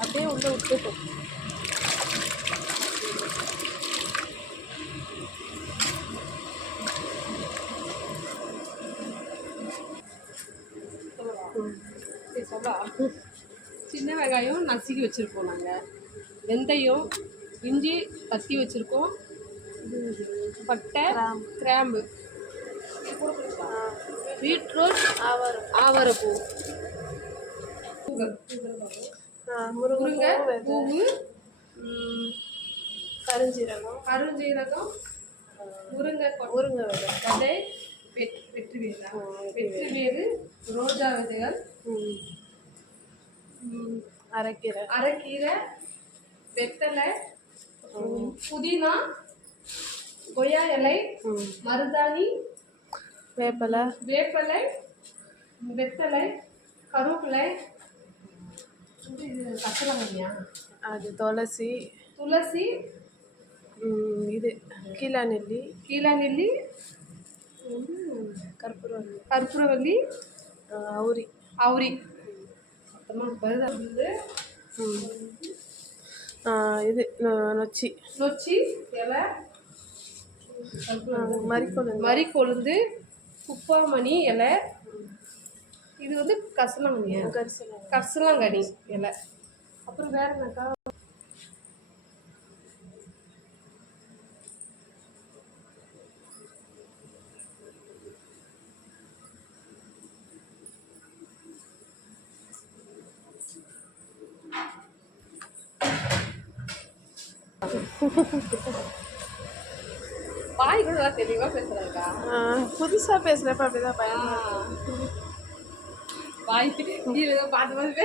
அப்படியே உள்ள விட்டுட்டோம். சின்ன வெங்காயம் நசுக்கி வச்சுருக்கோம் நாங்கள். வெந்தயம், இஞ்சி தட்டி வச்சுருக்கோம். பட்டை, கிராம்பு, பீட்ரூட், ஆவரைப்பூ, முருங்கை பூவு, கருஞ்சீரகம், முருங்கை விதை, வெற்றி வேறு, ரோஜா விதைகள், அரைக்கீரை, வெத்தலை, புதினா, கொய்யா இலை, மருதாணி, வேப்பலை, வெத்தலை, கருவேப்பிலை, கசலங்கண்ணியா, அது துளசி, இது கீழாநெல்லி, கற்பூரவல்லி, அவுரி, இது நொச்சி இலை, மரிக்கொழுந்து, குப்பாமணி இலை. இது வந்து கரிசலாங்கண்ணி இலை. அப்புறம் வேற என்னக்கா? பாய் கூட நல்லா தெளிவாக பேசுகிறாக்கா. புதுசாக பேசுகிறப்ப அப்படிதான் பையன் பாய் கீழே பார்த்து பார்த்து